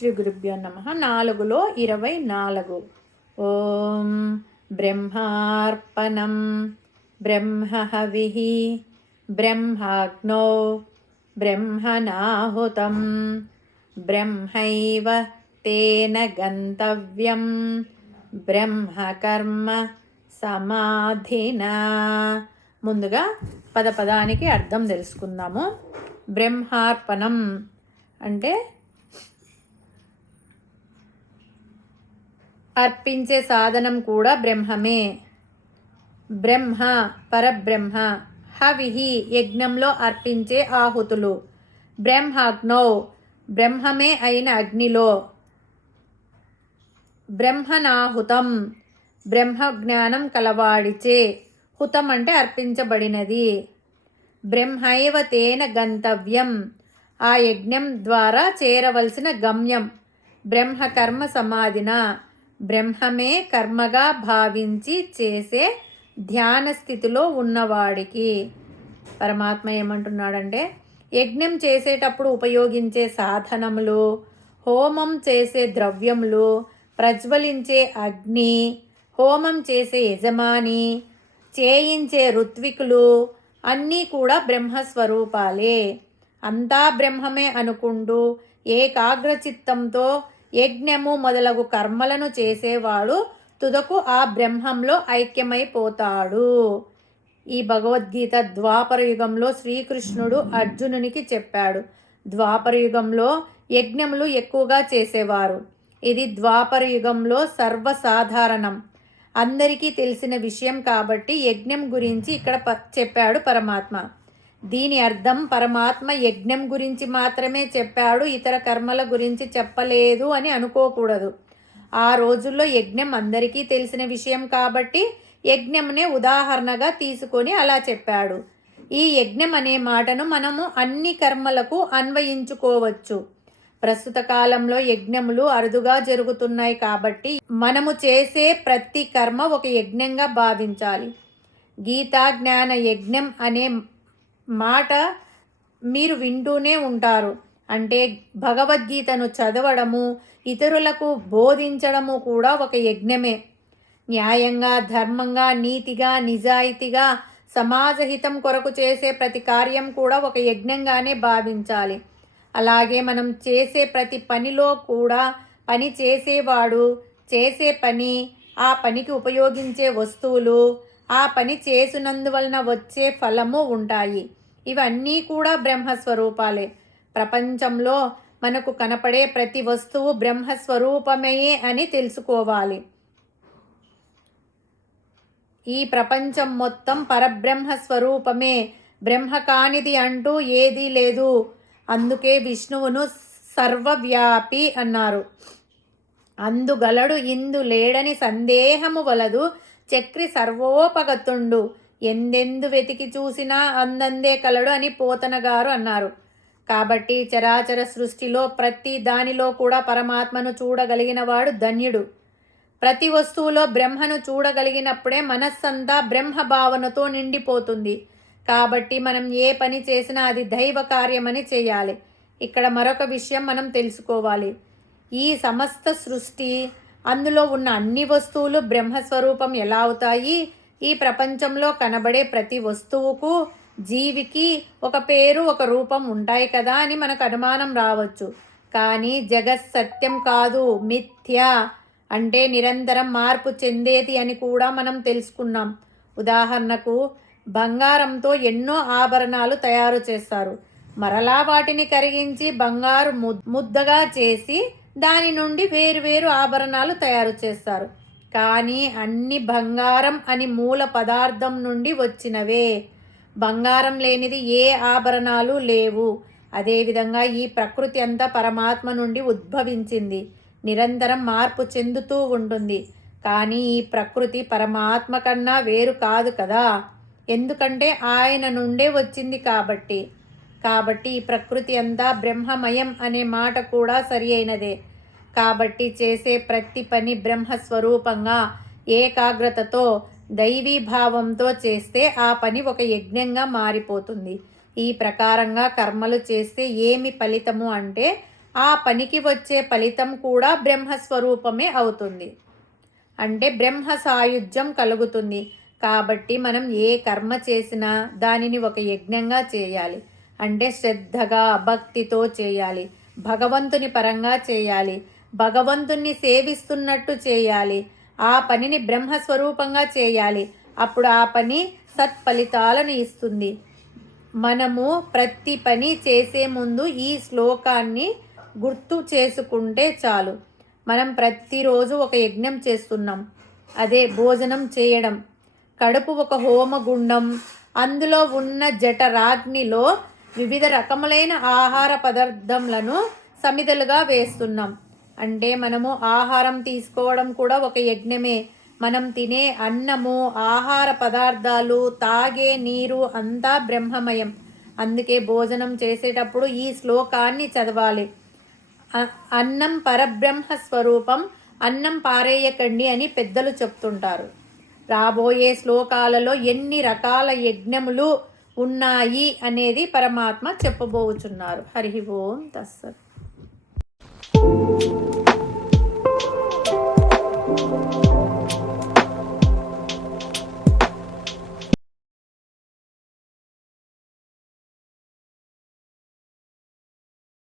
శ్రీ గురుభ్యో నమః. 4లో 24. ఓం బ్రహ్మార్పణం బ్రహ్మహవిః బ్రహ్మాగ్నౌ బ్రహ్మణాహుతం బ్రహ్మైవ తేన గంతవ్యం బ్రహ్మకర్మ సమాధినా. ముందుగా పదానికి అర్థం తెలుసుకుందాము. బ్రహ్మార్పణం అంటే అర్పించే సాధనం కూడా బ్రహ్మమే. బ్రహ్మ పరబ్రహ్మ. హవిహి యజ్ఞంలో అర్పించే ఆహుతులు. బ్రహ్మాగ్నౌ బ్రహ్మమే అయిన అగ్నిలో. బ్రహ్మణాహుతం బ్రహ్మ జ్ఞానం కలవాడిచే. హుతం అంటే అర్పించబడినది. బ్రహ్మైవ తేన గంతవ్యం ఆ యజ్ఞం ద్వారా చేరవలసిన గమ్యం. బ్రహ్మకర్మ సమాధిన బ్రహ్మమే కర్మగా భావించి చేసే ధ్యాన స్థితిలో ఉన్నవాడికి. పరమాత్మ ఏమంటున్నాడంటే, యజ్ఞం చేసేటప్పుడు ఉపయోగించే సాధనములు, హోమం చేసే ద్రవ్యములు, ప్రజ్వలించే అగ్ని, హోమం చేసే యజమాని, చేయించే ఋత్వికులు అన్నీ కూడా బ్రహ్మస్వరూపాలే. అంతా బ్రహ్మమే అనుకుంటూ ఏకాగ్రచిత్తంతో యజ్ఞము మొదలగు కర్మలను చేసేవాడు తుదకు ఆ బ్రహ్మంలో ఐక్యమైపోతాడు. ఈ భగవద్గీత ద్వాపర యుగంలో శ్రీకృష్ణుడు అర్జునునికి చెప్పాడు. ద్వాపర యుగంలో యజ్ఞములు ఎక్కువగా చేసేవారు. ఇది ద్వాపర యుగంలో సర్వసాధారణం, అందరికీ తెలిసిన విషయం కాబట్టి యజ్ఞం గురించి ఇక్కడ చెప్పాడు పరమాత్మ. దీని అర్థం పరమాత్మ యజ్ఞం గురించి మాత్రమే చెప్పాడు, ఇతర కర్మల గురించి చెప్పలేదు అని అనుకోకూడదు. ఆ రోజుల్లో యజ్ఞం అందరికీ తెలిసిన విషయం కాబట్టి యజ్ఞంనే ఉదాహరణగా తీసుకొని అలా చెప్పాడు. ఈ యజ్ఞం అనే మాటను మనము అన్ని కర్మలకు అన్వయించుకోవచ్చు. ప్రస్తుత కాలంలో యజ్ఞములు అరుదుగా జరుగుతున్నాయి కాబట్టి మనము చేసే ప్రతి కర్మ ఒక యజ్ఞంగా భావించాలి. గీతా జ్ఞాన యజ్ఞం అనే మాట మీరు వింటూనే ఉంటారు. అంటే భగవద్గీతను చదవడము, ఇతరులకు బోధించడము కూడా ఒక యజ్ఞమే. న్యాయంగా, ధర్మంగా, నీతిగా, నిజాయితీగా సమాజహితం కొరకు చేసే ప్రతి కార్యం కూడా ఒక యజ్ఞంగానే భావించాలి. అలాగే మనం చేసే ప్రతి పనిలో కూడా పని చేసేవాడు, చేసే పని, ఆ పనికి ఉపయోగించే వస్తువులు, ఆ పని చేసినందువలన వచ్చే ఫలము ఉంటాయి. ఇవన్నీ కూడా బ్రహ్మస్వరూపాలే. ప్రపంచంలో మనకు కనపడే ప్రతి వస్తువు బ్రహ్మస్వరూపమే అని తెలుసుకోవాలి. ఈ ప్రపంచం మొత్తం పరబ్రహ్మ స్వరూపమే. బ్రహ్మ కానిది అంటూ ఏదీ లేదు. అందుకే విష్ణువును సర్వవ్యాపి అన్నారు. అందుగలడు ఇందు లేడని సందేహము వలదు చక్రి సర్వోపగతుండు. ఎందెందు వెతికి చూసినా అందందే కలడు అని పోతన గారు అన్నారు. కాబట్టి చరాచర సృష్టిలో ప్రతి దానిలో కూడా పరమాత్మను చూడగలిగిన వాడు ధన్యుడు. ప్రతి వస్తువులో బ్రహ్మను చూడగలిగినప్పుడే మనస్సంతా బ్రహ్మ భావనతో నిండిపోతుంది. కాబట్టి మనం ఏ పని చేసినా అది దైవ కార్యమని చేయాలి. ఇక్కడ మరొక విషయం మనం తెలుసుకోవాలి. ఈ సమస్త సృష్టి, అందులో ఉన్న అన్ని వస్తువులు బ్రహ్మస్వరూపం ఎలా అవుతాయి? ఈ ప్రపంచంలో కనబడే ప్రతి వస్తువుకు, జీవికి ఒక పేరు, ఒక రూపం ఉంటాయి కదా అని మనకు అనుమానం రావచ్చు. కానీ జగత్ సత్యం కాదు, మిథ్య. అంటే నిరంతరం మార్పు చెందేది అని కూడా మనం తెలుసుకున్నాం. ఉదాహరణకు బంగారంతో ఎన్నో ఆభరణాలు తయారు చేస్తారు. మరలా వాటిని కరిగించి బంగారు ముద్దగా చేసి దాని నుండి వేరువేరు ఆభరణాలు తయారు చేస్తారు. కానీ అన్ని బంగారం అని మూల పదార్థం నుండి వచ్చినవే. బంగారం లేనిది ఏ ఆభరణాలు లేవు. అదేవిధంగా ఈ ప్రకృతి అంతా పరమాత్మ నుండి ఉద్భవించింది, నిరంతరం మార్పు చెందుతూ ఉంటుంది. కానీ ఈ ప్రకృతి పరమాత్మ కన్నా వేరు కాదు కదా, ఎందుకంటే ఆయన నుండే వచ్చింది కాబట్టి. ఈ ప్రకృతి అంతా బ్రహ్మమయం అనే మాట కూడా సరి అయినదే. కాబట్టి చేసే ప్రతి పని బ్రహ్మస్వరూపంగా ఏకాగ్రతతో దైవీ భావంతో చేస్తే ఆ పని ఒక యజ్ఞంగా మారిపోతుంది. ఈ ప్రకారంగా కర్మలు చేస్తే ఏమి ఫలితము అంటే ఆ పనికి వచ్చే ఫలితం కూడా బ్రహ్మస్వరూపమే అవుతుంది. అంటే బ్రహ్మ సాయుధ్యం కలుగుతుంది. కాబట్టి మనం ఏ కర్మ చేసినా దానిని ఒక యజ్ఞంగా చేయాలి. అంటే శ్రద్ధగా భక్తితో చేయాలి. భగవంతుని పరంగా చేయాలి. భగవంతుణ్ణి సేవిస్తున్నట్టు చేయాలి. ఆ పనిని బ్రహ్మస్వరూపంగా చేయాలి. అప్పుడు ఆ పని సత్ఫలితాలను ఇస్తుంది. మనము ప్రతి పని చేసే ముందు ఈ శ్లోకాన్ని గుర్తు చేసుకుంటే చాలు. మనం ప్రతిరోజు ఒక యజ్ఞం చేస్తున్నాం. అదే భోజనం చేయడం. కడుపు ఒక హోమగుండం. అందులో ఉన్న జఠరాగ్నిలో వివిధ రకములైన ఆహార పదార్థములను సమిధలుగా వేస్తున్నాం. అంటే మనము ఆహారం తీసుకోవడం కూడా ఒక యజ్ఞమే. మనం తినే అన్నము, ఆహార పదార్థాలు, తాగే నీరు అంతా బ్రహ్మమయం. అందుకే భోజనం చేసేటప్పుడు ఈ శ్లోకాన్ని చదవాలి. అన్నం పరబ్రహ్మ స్వరూపం, అన్నం పారేయకండి అని పెద్దలు చెప్తుంటారు. రాబోయే శ్లోకాలలో ఎన్ని రకాల యజ్ఞములు ఉన్నాయి అనేది పరమాత్మ చెప్పబోచున్నారు. హరి ఓం తస్సత్.